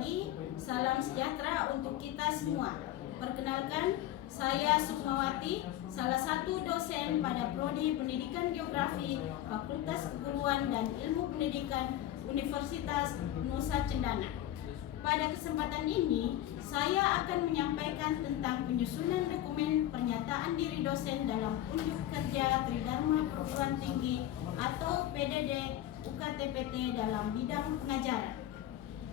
pagi, salam sejahtera untuk kita semua. Perkenalkan, saya Sukmawati, salah satu dosen pada Prodi Pendidikan Geografi Fakultas Keguruan dan Ilmu Pendidikan Universitas Nusa Cendana. Pada kesempatan ini, saya akan menyampaikan tentang penyusunan dokumen pernyataan diri dosen dalam unjuk kerja Tridharma Perguruan Tinggi atau PDD UKTPT dalam bidang pengajaran.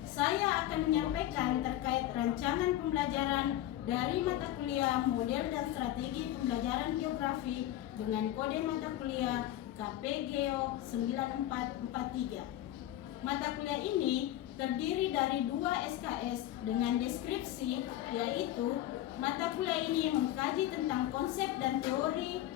Saya akan menyampaikan terkait rancangan pembelajaran dari mata kuliah model dan strategi pembelajaran geografi dengan kode mata kuliah KPGEO 9443. Mata kuliah ini terdiri dari 2 SKS dengan deskripsi, yaitu mata kuliah ini mengkaji tentang konsep dan teori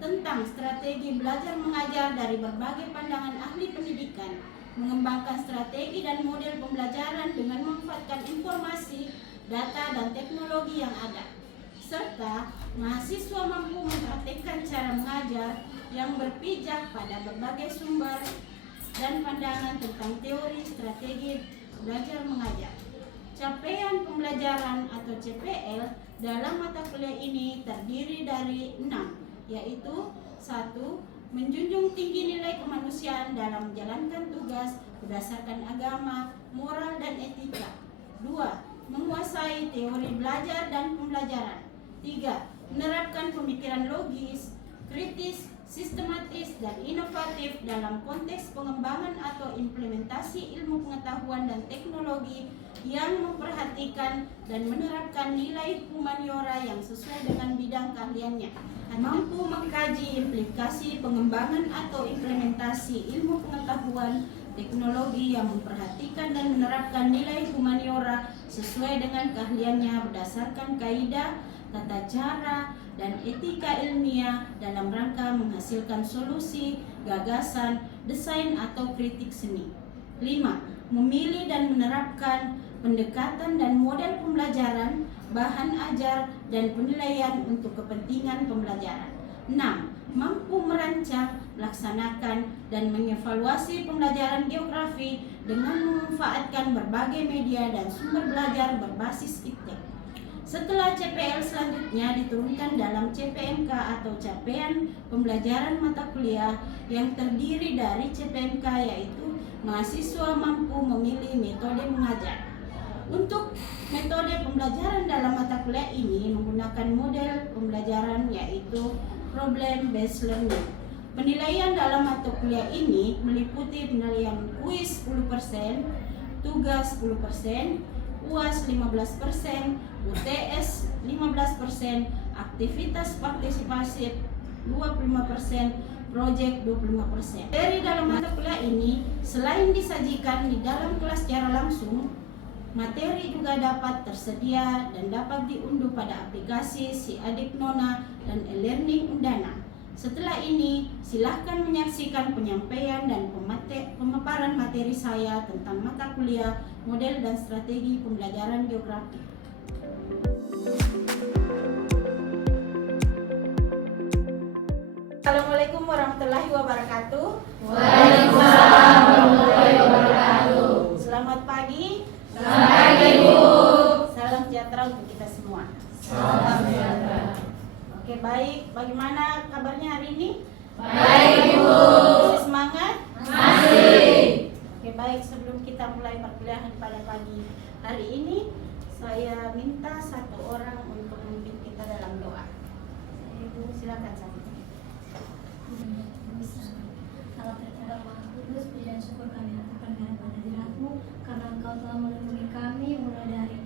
tentang strategi belajar mengajar dari berbagai pandangan ahli pendidikan, mengembangkan strategi dan model pembelajaran dengan memanfaatkan informasi, data, dan teknologi yang ada, serta mahasiswa mampu mempraktikkan cara mengajar yang berpijak pada berbagai sumber dan pandangan tentang teori strategi belajar mengajar. Capaian pembelajaran atau CPL dalam mata kuliah ini terdiri dari 6, yaitu 1. Menjunjung tinggi nilai kemanusiaan dalam menjalankan tugas berdasarkan agama, moral, dan etika. 2. Menguasai teori belajar dan pembelajaran. 3. Menerapkan pemikiran logis, kritis, sistematis, dan inovatif dalam konteks pengembangan atau implementasi ilmu pengetahuan dan teknologi yang memperhatikan dan menerapkan nilai humaniora yang sesuai dengan bidang keahliannya. Mampu mengkaji implikasi pengembangan atau implementasi ilmu pengetahuan teknologi yang memperhatikan dan menerapkan nilai humaniora sesuai dengan keahliannya berdasarkan kaidah, tata cara, dan etika ilmiah dalam rangka menghasilkan solusi, gagasan, desain, atau kritik seni. 5. Memilih dan menerapkan pendekatan dan model pembelajaran, bahan ajar, dan penilaian untuk kepentingan pembelajaran. 6. Mampu merancang, melaksanakan, dan mengevaluasi pembelajaran geografi dengan memanfaatkan berbagai media dan sumber belajar berbasis iptek. Setelah CPL selanjutnya diturunkan dalam CPMK atau capaian pembelajaran mata kuliah yang terdiri dari CPMK, yaitu mahasiswa mampu memilih metode mengajar. Untuk metode pembelajaran dalam mata kuliah ini menggunakan model pembelajaran yaitu problem based learning. Penilaian dalam mata kuliah ini meliputi penilaian kuis 10%, tugas 10%, UAS 15%, UTS 15%, aktivitas partisipasi 25%, proyek 25%. Dari dalam mata kuliah ini, selain disajikan di dalam kelas secara langsung, materi juga dapat tersedia dan dapat diunduh pada aplikasi Si Adik Nona dan e-learning Undana. Setelah ini, silahkan menyaksikan penyampaian dan pemaparan materi saya tentang mata kuliah, model dan strategi pembelajaran geografi. Assalamualaikum warahmatullahi wabarakatuh. Waalaikumsalam warahmatullahi wabarakatuh. Selamat pagi. Selamat pagi, Bu. Salam sejahtera untuk kita semua. Salam sejahtera. Oke, baik. Bagaimana kabarnya hari ini? Baik, Bu. Masih semangat? Masih. Oke, baik. Sebelum kita mulai perkuliahan pada pagi hari ini, saya minta satu orang untuk memimpin kita dalam doa. Ibu, silakan Sami. Allah tercegah Maha Kudus, puji dan syukur kami aturkan kehadiran hadiratmu karena Engkau telah melindungi kami mulai dari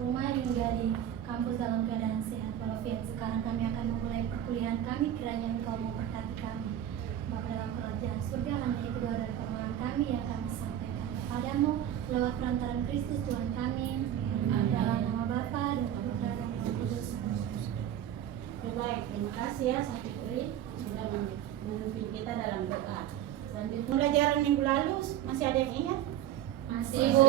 rumah hingga di kampus dalam keadaan sehat walafiat. Sekarang kami akan memulai perkuliahan kami, kiranya Engkau memberkati kami. Bapa dalam kerajaan surga, hanya itu doa dan permohonan kami yang kami sampaikan kepadamu lewat perantaran Kristus Tuhan kami. Dalam nama Bapa dan Putra dan Roh Kudus. Baik, terima kasih ya Safitri sudah memimpin kita dalam doa. Selanjutnya, pembelajaran minggu lalu masih ada yang ingat? Masih, Bu.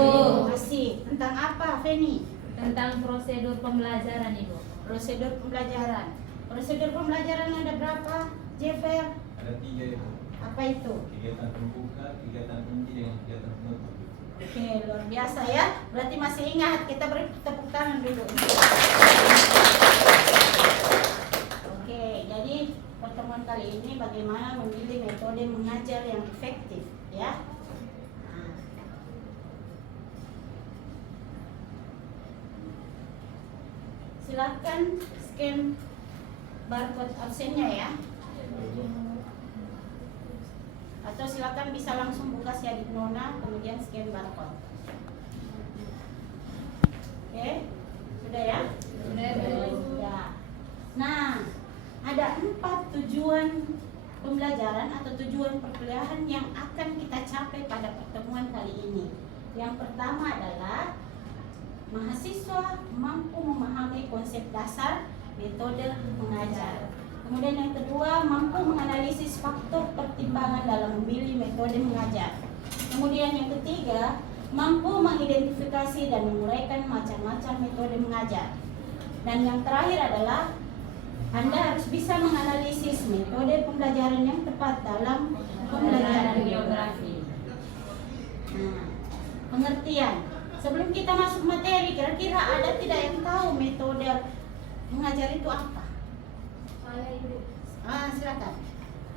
Masih. Tentang apa, Feni? Tentang prosedur pembelajaran, Ibu. Prosedur pembelajaran. Prosedur pembelajaran ada berapa, Jefer? Ada 3 itu. Apa itu? Kegiatan pembuka, kegiatan inti, dengan kegiatan penutup. Oke, luar biasa ya. Berarti masih ingat, kita beri tepuk tangan dulu. Oke, jadi pertemuan kali ini bagaimana memilih metode mengajar yang efektif, ya. Nah. Silakan scan barcode absennya ya. Atau silakan bisa langsung buka si adik Nona, kemudian scan barcode. Oke, sudah ya? Sudah. Nah, ada 4 tujuan pembelajaran atau tujuan perkuliahan yang akan kita capai pada pertemuan kali ini. Yang pertama adalah mahasiswa mampu memahami konsep dasar metode mengajar. Kemudian yang kedua, mampu menganalisis faktor pertimbangan dalam memilih metode mengajar. Kemudian yang ketiga, mampu mengidentifikasi dan menguraikan macam-macam metode mengajar. Dan yang terakhir adalah Anda harus bisa menganalisis metode pembelajaran yang tepat dalam pembelajaran geografi. Nah, pengertian. Sebelum kita masuk materi, kira-kira ada tidak yang tahu metode mengajar itu apa? Saya Ibu. Silakan.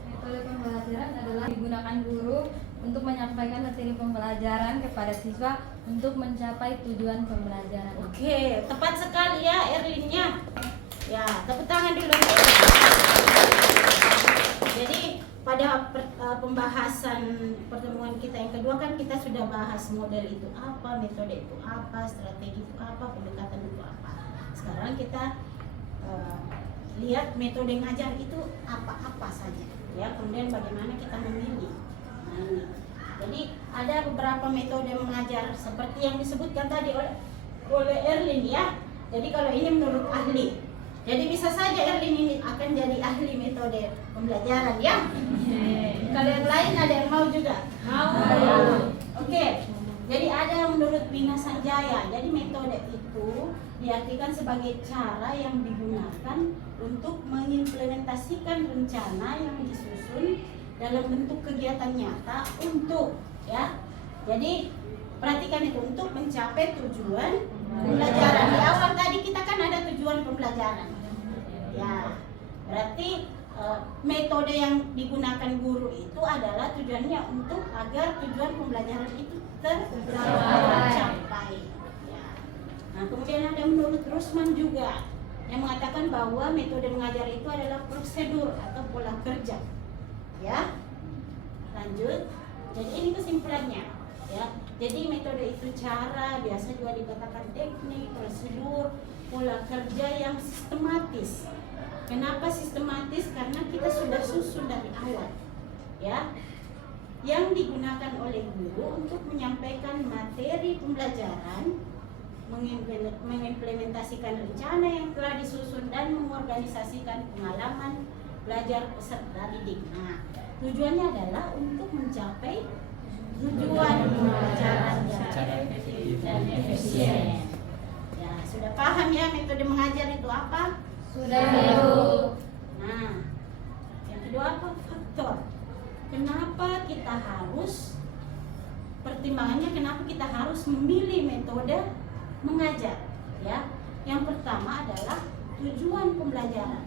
Metode pembelajaran adalah digunakan guru untuk menyampaikan materi pembelajaran kepada siswa untuk mencapai tujuan pembelajaran. Oke, tepat sekali ya Erlinnya. Ya, tepuk tangan dulu. Jadi pada pembahasan pertemuan kita yang kedua kan kita sudah bahas model itu apa, metode itu apa, strategi itu apa, pendekatan itu apa. Sekarang kita lihat metode ngajar itu apa-apa saja, ya. Kemudian bagaimana kita memilih. Nah ini. Jadi ada beberapa metode mengajar seperti yang disebutkan tadi oleh Erlin ya. Jadi kalau ini menurut ahli. Jadi bisa saja Erlin ini akan jadi ahli metode pembelajaran ya. Kalau yang lain ada yang mau juga? Mau. Oke. Jadi ada menurut Bina Sanjaya. Jadi metode itu diartikan sebagai cara yang digunakan untuk mengimplementasikan rencana yang disusun dalam bentuk kegiatan nyata untuk ya. Jadi perhatikan itu untuk mencapai tujuan pembelajaran. Di awal tadi kita kan ada tujuan pembelajaran. Ya. Berarti metode yang digunakan guru itu adalah tujuannya untuk agar tujuan pembelajaran itu tercapai. Ya. Nah, kemudian ada menurut Rusman juga yang mengatakan bahwa metode mengajar itu adalah prosedur atau pola kerja. Ya. Lanjut. Jadi ini kesimpulannya, ya. Jadi metode itu cara, biasa juga dikatakan teknik, prosedur, pola kerja yang sistematis. Kenapa sistematis? Karena kita sudah susun dari awal, ya. Yang digunakan oleh guru untuk menyampaikan materi pembelajaran, mengimplementasikan rencana yang telah disusun dan mengorganisasikan pengalaman belajar peserta didik. Nah, tujuannya adalah untuk mencapai tujuan pembelajaran secara efektif dan efisien. Ya, sudah paham ya metode mengajar itu apa? Sudah, Ibu. Nah, yang kedua apa? Faktor. Kenapa kita harus, pertimbangannya kenapa kita harus memilih metode mengajar, ya. Yang pertama adalah tujuan pembelajaran,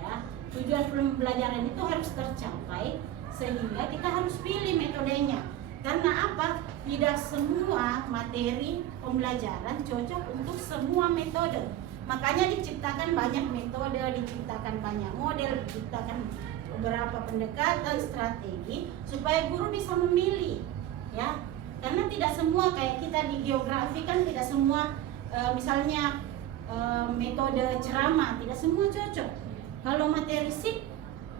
ya. Tujuan pembelajaran itu harus tercapai sehingga kita harus pilih metodenya. Karena apa? Tidak semua materi pembelajaran cocok untuk semua metode. Makanya diciptakan banyak metode, diciptakan banyak model, diciptakan beberapa pendekatan, strategi supaya guru bisa memilih, ya. Karena tidak semua kayak kita di geografi kan tidak semua misalnya metode ceramah tidak semua cocok. Kalau materi SIP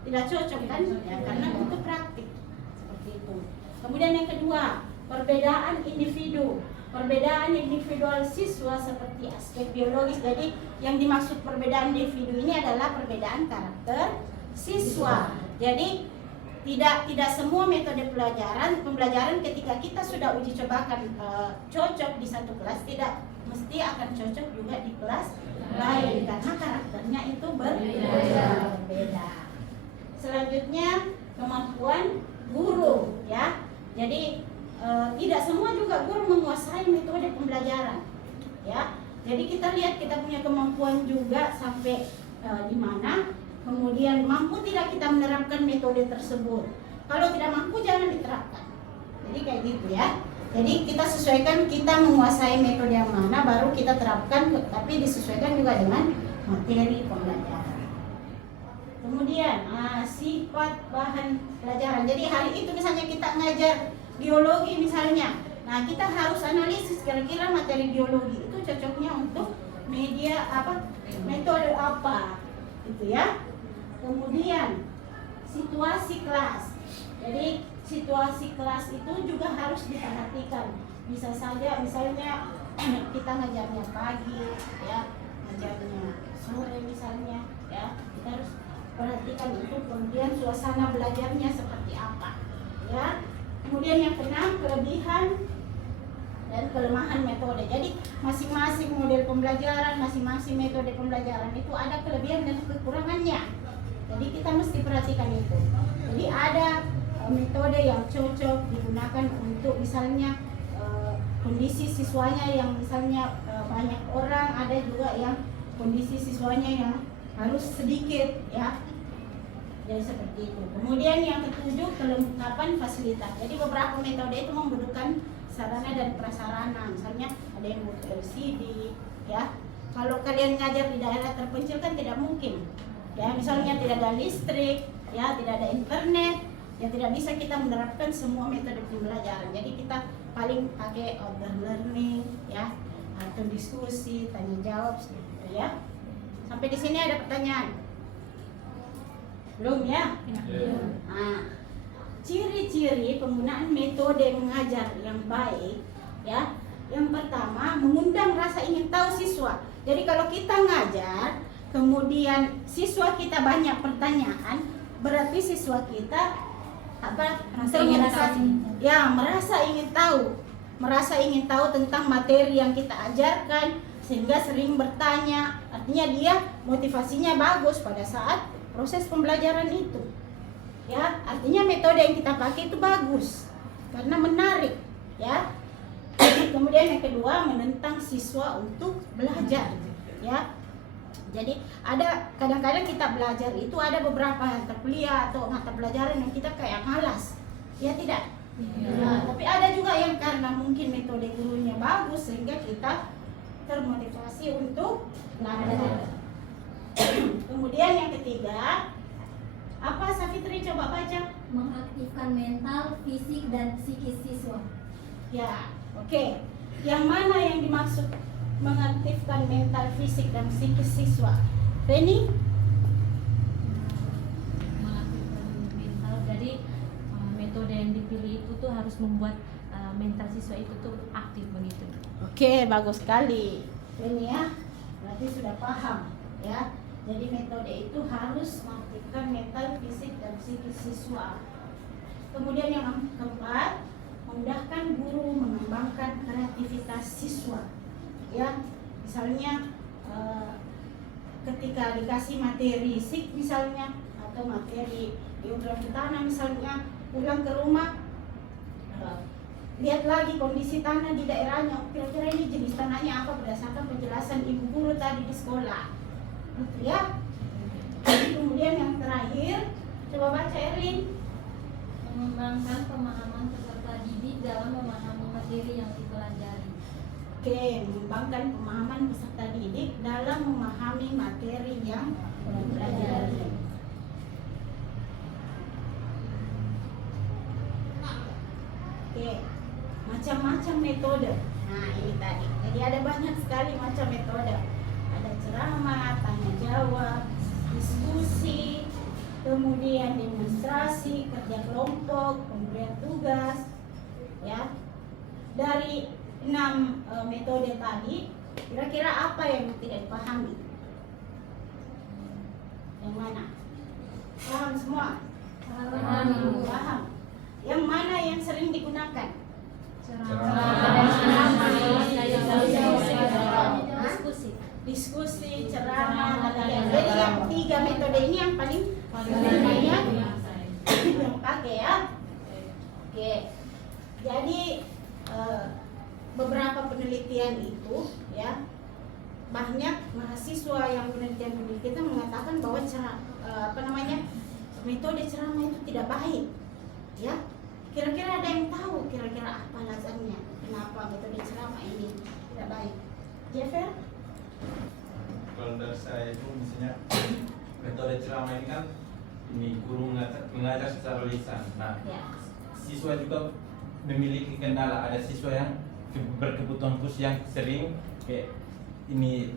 tidak cocok kan? Ya, karena butuh praktik seperti itu. Kemudian yang kedua, perbedaan individu. Perbedaan individual siswa seperti aspek biologis. Jadi yang dimaksud perbedaan individu ini adalah perbedaan karakter siswa. Jadi tidak semua metode pembelajaran ketika kita sudah uji cobakan cocok di satu kelas, tidak mesti akan cocok juga di kelas lain karena karakternya itu berbeda. Selanjutnya kemampuan guru, ya. Jadi tidak semua juga guru menguasai metode pembelajaran, ya. Jadi kita lihat kita punya kemampuan juga sampai di mana, kemudian mampu tidak kita menerapkan metode tersebut. Kalau tidak mampu jangan diterapkan. Jadi kayak gitu ya. Jadi kita sesuaikan kita menguasai metode yang mana baru kita terapkan, tapi disesuaikan juga dengan materi pembelajaran. Kemudian sifat bahan pelajaran. Jadi hari itu misalnya kita ngajar biologi misalnya, nah kita harus analisis kira-kira materi biologi itu cocoknya untuk media apa, metode apa, gitu ya. Kemudian situasi kelas. Jadi situasi kelas itu juga harus diperhatikan. Bisa saja misalnya kita ngajarnya pagi, ya, ngajarnya sore misalnya, ya, kita harus perhatikan itu. Kemudian suasana belajarnya seperti apa, ya. Kemudian yang keenam, kelebihan dan kelemahan metode. Jadi masing-masing model pembelajaran, masing-masing metode pembelajaran itu ada kelebihan dan kekurangannya. Jadi kita mesti perhatikan itu. Jadi ada metode yang cocok digunakan untuk misalnya kondisi siswanya yang misalnya banyak orang, ada juga yang kondisi siswanya yang harus sedikit, ya. Jadi seperti itu. Kemudian yang ketujuh, kelengkapan fasilitas. Jadi beberapa metode itu membutuhkan sarana dan prasarana. Misalnya ada yang butuh LCD, ya. Kalau kalian ngajar di daerah terpencil kan tidak mungkin, ya. Misalnya tidak ada listrik, ya, tidak ada internet, ya tidak bisa kita menerapkan semua metode pembelajaran. Jadi kita paling pakai outdoor learning, ya, atau diskusi, tanya jawab, gitu ya. Sampai di sini ada pertanyaan? Belum ya? Nah, ciri-ciri penggunaan metode mengajar yang baik, ya. Yang pertama, mengundang rasa ingin tahu siswa. Jadi kalau kita ngajar, kemudian siswa kita banyak pertanyaan, berarti siswa kita merasa ingin tahu tentang materi yang kita ajarkan, sehingga sering bertanya. Artinya dia motivasinya bagus pada saat proses pembelajaran itu, ya. Artinya metode yang kita pakai itu bagus karena menarik, ya. Kemudian yang kedua, menentang siswa untuk belajar, ya. Jadi ada kadang-kadang kita belajar itu ada beberapa mata kuliah atau mata pelajaran yang kita kayak malas, ya tidak? Ya, tapi ada juga yang karena mungkin metode gurunya bagus sehingga kita termotivasi untuk belajar. Kemudian yang ketiga, apa Safitri, coba baca? Mengaktifkan mental, fisik, dan psikis siswa. Ya, oke. Yang mana yang dimaksud mengaktifkan mental, fisik, dan psikis siswa? Reni? Mengaktifkan mental, jadi metode yang dipilih itu tuh harus membuat mental siswa itu tuh aktif begitu. Oke, bagus sekali. Reni ya, berarti sudah paham, ya. Jadi metode itu harus mengaktifkan mental, fisik, dan psikis siswa. Kemudian yang keempat, memudahkan guru mengembangkan kreativitas siswa, ya. Misalnya ketika dikasih materi SIK misalnya, atau materi geografi tanah misalnya, pulang ke rumah lihat lagi kondisi tanah di daerahnya, kira-kira ini jenis tanahnya apa berdasarkan penjelasan ibu guru tadi di sekolah, gitu ya. Kemudian yang terakhir, coba baca Erlin. Mengembangkan pemahaman peserta didik dalam memahami materi yang dipelajari. Oke, mengembangkan pemahaman peserta didik dalam memahami materi yang dipelajari. Oke, macam-macam metode. Nah, ini tadi. Jadi ada banyak sekali macam metode. Ada ceramah, tanya jawab, diskusi, kemudian demonstrasi, kerja kelompok, pemberian tugas, ya. Dari 6 metode tadi, kira-kira apa yang tidak dipahami? Yang mana? Paham semua? Paham. Yang mana yang sering digunakan? Diskusi, ceramah, jadi yang 3 metode ini yang paling banyak yang pakai, ya. Oke. Jadi siswa yang penelitian kita mengatakan bahwa metode ceramah itu tidak baik, ya. Kira-kira ada yang tahu kira-kira apa alasannya kenapa metode ceramah ini tidak baik? Jeffer? Kalau dari saya itu misalnya metode ceramah ini kan guru mengajar secara lisan. Nah, Ya. siswa juga memiliki kendala. Ada siswa yang berkebutuhan khusus yang sering kayak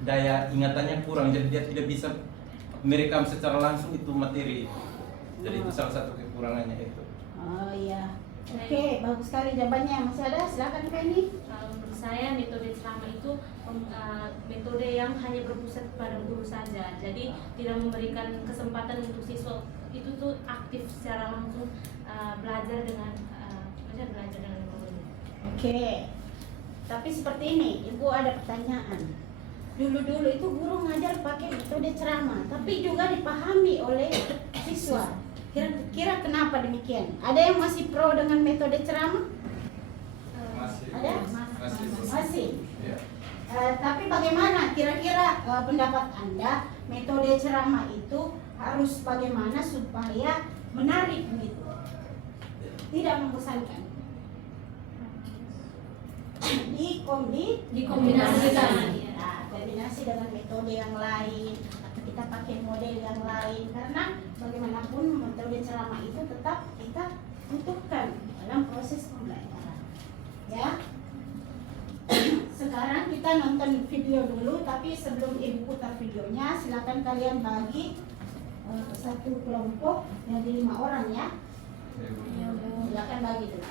daya ingatannya kurang, jadi dia tidak bisa merekam secara langsung itu materi. Jadi itu salah satu kekurangannya itu. Oh iya. Oke, bagus sekali jawabannya. Masih ada? Silakan Penny. Kalau menurut saya metode ceramah itu metode yang hanya berpusat pada guru saja, jadi tidak memberikan kesempatan untuk siswa itu tuh aktif secara langsung belajar dengan guru. Oke. Tapi seperti ini, Ibu ada pertanyaan. Dulu-dulu itu guru ngajar pakai metode ceramah, tapi juga dipahami oleh siswa. Kira-kira kenapa demikian? Ada yang masih pro dengan metode ceramah? Masih. Ada? Masih. Ya. Tapi bagaimana kira-kira pendapat Anda metode ceramah itu harus bagaimana supaya menarik begitu, tidak membosankan? Dikombinasikan. Nah, kombinasi dengan metode yang lain atau kita pakai model yang lain, karena bagaimanapun metode ceramah itu tetap kita butuhkan dalam proses pembelajaran, ya. Sekarang kita nonton video dulu, tapi sebelum Ibu putar videonya, silakan kalian bagi satu kelompok jadi 5 orang ya. Silakan bagi dulu.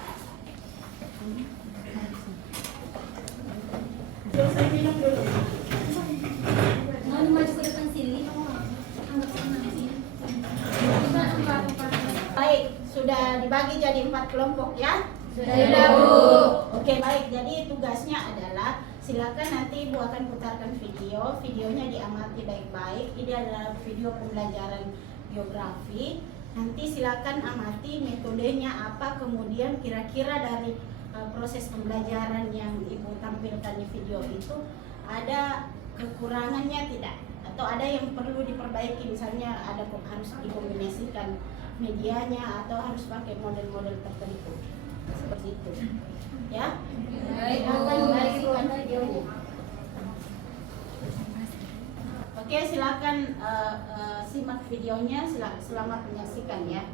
Selesai minum dulu. Mau maju ke depan sini? Anggap sana sini. Baik, sudah dibagi jadi 4 kelompok ya. Sudah, Bu. Oke, baik. Jadi tugasnya adalah silakan nanti Ibu akan putarkan video. Videonya diamati baik-baik. Ini adalah video pembelajaran geografi. Nanti silakan amati metodenya apa, kemudian kira-kira dari proses pembelajaran yang Ibu tampilkan di video itu ada kekurangannya tidak? Atau ada yang perlu diperbaiki, misalnya ada harus dikombinasikan medianya atau harus pakai model-model tertentu. Seperti itu. Ya. Baik, Bu. Silakan bagikan videonya. Oke, silakan simak videonya. Selamat menyaksikan ya.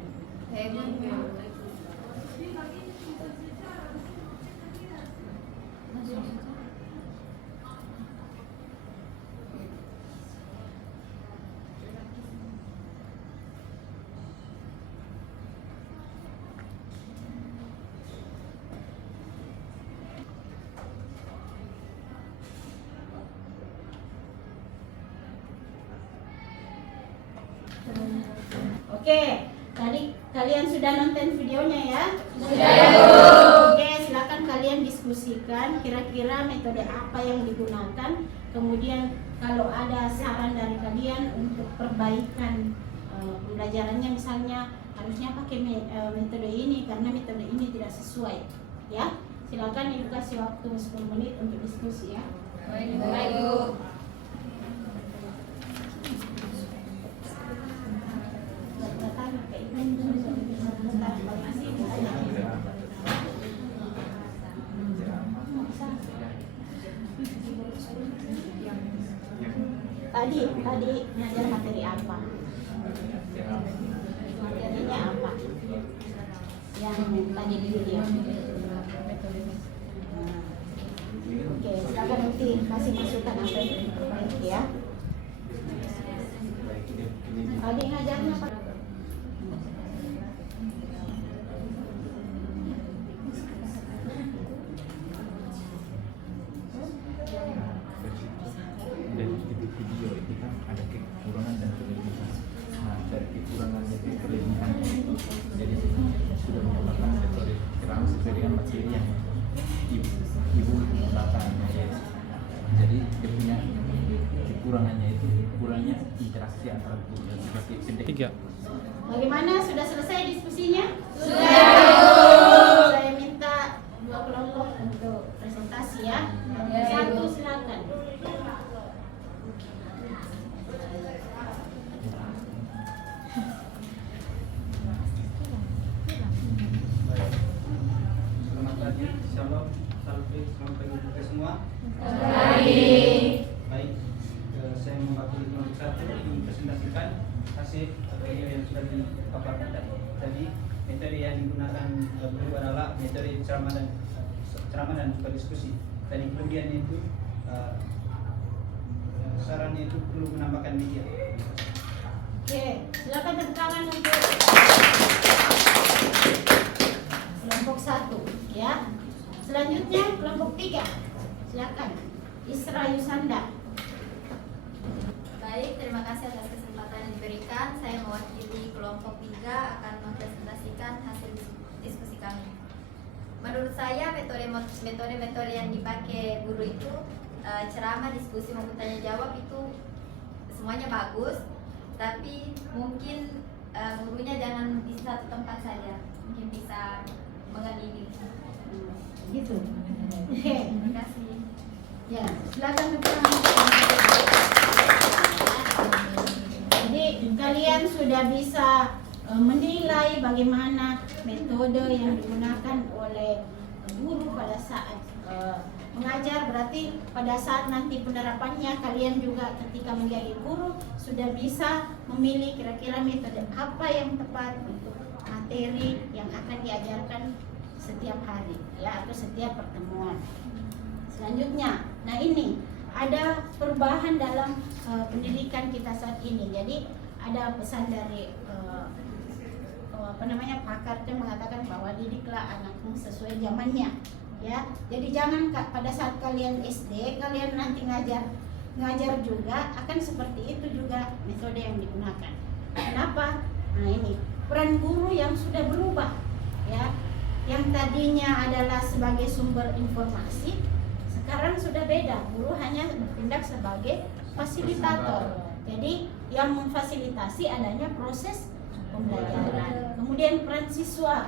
Oke, tadi kalian sudah nonton videonya ya? Sudah, Bu. Oke, silakan kalian diskusikan kira-kira metode apa yang digunakan. Kemudian kalau ada saran dari kalian untuk perbaikan pembelajarannya, misalnya harusnya pakai metode ini karena metode ini tidak sesuai, ya. Silakan Ibu kasih waktu 10 menit untuk diskusi ya. Baik, Bu. Tadi ngajar materi apa? Materinya apa? Yang tadi di video. Oke, silakan nanti kasih masukan apa yang diperbaiki ya. Tadi ngajarnya apa? Dan di video itu kan ada kekurangan dan kelebihan. Nah, dari kekurangannya itu kelebihannya itu jadi sudah menyebabkan metode ceramah sesuai dengan materi yang ibu gunakan. Jadi dia punya kekurangannya itu kurangnya interaksi antara guru dan siswa. Bagaimana? Sudah selesai diskusinya? Sudah. Saya minta 2 kelompok untuk presentasi ya. Ya, Satu Ibu. silakan. Shalom, selamat pagi kita semua. Baik, saya mewakili kelompok 1 ingin mempresentasikan hasil video yang sudah dipaparkan tadi. Metode yang digunakan guru adalah metode ceramah dan juga diskusi. Dan kemudian itu sarannya itu perlu menambahkan media. Oke, silakan tepuk tangan untuk kelompok 1 ya. Selanjutnya kelompok 3. Silakan Isra Yusanda. Baik, terima kasih atas kesempatan yang diberikan. Saya mewakili kelompok 3 akan mempresentasikan hasil diskusi kami. Menurut saya metode yang dipakai guru itu ceramah, diskusi maupun tanya jawab itu semuanya bagus, tapi mungkin gurunya jangan di satu tempat saja, mungkin bisa mengadili. Gitu. Oke, Terima kasih. ya silakan tepuk tangan. Jadi kalian sudah bisa menilai bagaimana metode yang digunakan oleh guru pada saat mengajar. Berarti pada saat nanti penerapannya kalian juga ketika menjadi guru sudah bisa memilih kira-kira metode apa yang tepat untuk materi yang akan diajarkan setiap hari ya, atau setiap pertemuan. Selanjutnya, nah ini ada perubahan dalam pendidikan kita saat ini. Jadi ada pesan dari pakar itu mengatakan bahwa didiklah anakmu sesuai zamannya ya. Jadi jangan pada saat kalian SD kalian nanti ngajar juga akan seperti itu juga metode yang digunakan. Kenapa? Nah ini peran guru yang sudah berubah ya, yang tadinya adalah sebagai sumber informasi sekarang sudah beda. Guru hanya bertindak sebagai fasilitator. Jadi yang memfasilitasi adanya proses pembelajaran. Kemudian peran siswa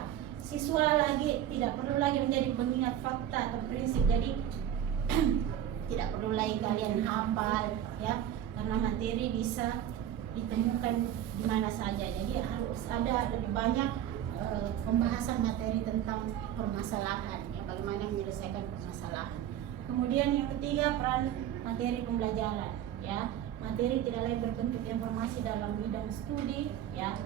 lagi tidak perlu lagi menjadi pengingat fakta atau prinsip. Jadi tidak perlu lagi kalian hafal ya, karena materi bisa ditemukan di mana saja. Jadi harus ada lebih banyak pembahasan materi tentang permasalahan ya, bagaimana menyelesaikan permasalahan. Kemudian yang ketiga peran materi pembelajaran ya. Materi tidak lagi berbentuk informasi dalam bidang studi ya,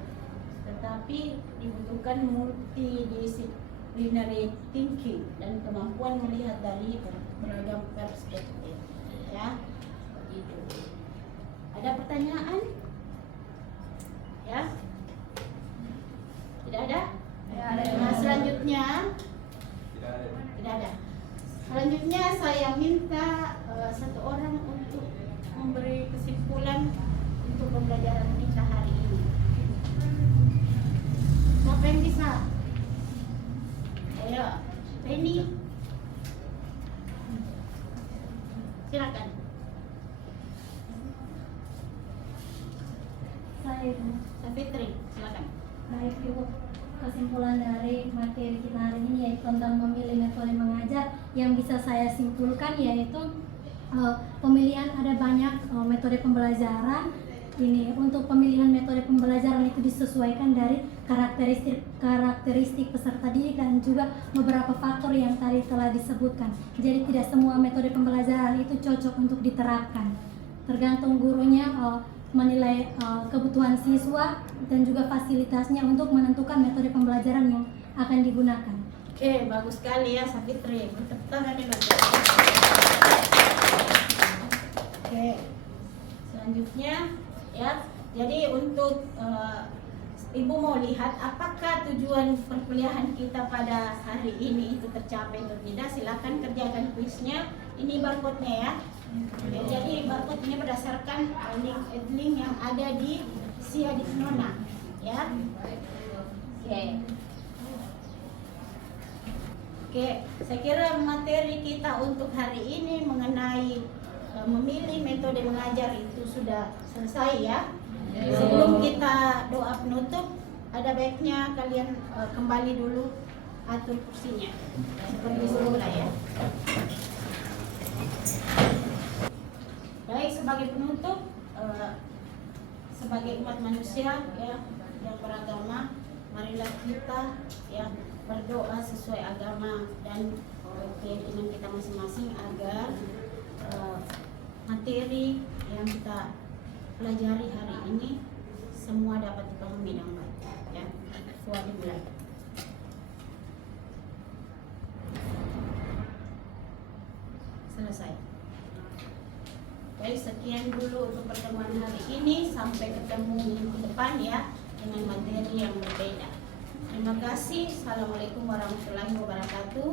tetapi dibutuhkan multidisciplinary thinking dan kemampuan melihat dari beragam perspektif ya. Begitu. Ada pertanyaan? Ya? Tidak ada? Nah, selanjutnya tidak ada. Selanjutnya saya minta satu orang untuk memberi kesimpulan untuk pembelajaran kita hari ini. Siapa yang bisa? Ayo, Penny. Silakan. Saya Fitri, silakan. baik Ibu, kesimpulan dari materi kita hari ini yaitu tentang memilih metode mengajar. Yang bisa saya simpulkan yaitu pemilihan ada banyak metode pembelajaran. Ini untuk pemilihan metode pembelajaran itu disesuaikan dari karakteristik peserta didik dan juga beberapa faktor yang tadi telah disebutkan. Jadi tidak semua metode pembelajaran itu cocok untuk diterapkan. Tergantung gurunya menilai kebutuhan siswa dan juga fasilitasnya untuk menentukan metode pembelajaran yang akan digunakan. Oke, bagus sekali ya Fitri. Tepuk tangan dulu. Oke, selanjutnya ya. Jadi untuk Ibu mau lihat apakah tujuan perkuliahan kita pada hari ini itu tercapai atau tidak, silakan kerjakan kuisnya. Ini barcode-nya ya. Jadi barcode ini berdasarkan link yang ada di Siadik Nona ya. Oke, saya kira materi kita untuk hari ini mengenai memilih metode mengajar itu sudah selesai ya. Sebelum kita doa penutup, ada baiknya kalian kembali dulu atur kursinya seperti semula ya. Baik, sebagai penutup, sebagai umat manusia ya yang beragama, marilah kita ya berdoa sesuai agama dan keyakinan kita masing-masing agar materi yang kita pelajari hari ini semua dapat dipahami dengan baik ya. Kuat dimulai. Selesai. Baik, sekian dulu untuk pertemuan hari ini. Sampai ketemu minggu depan ya dengan materi yang berbeda. Terima kasih. Assalamualaikum warahmatullahi wabarakatuh.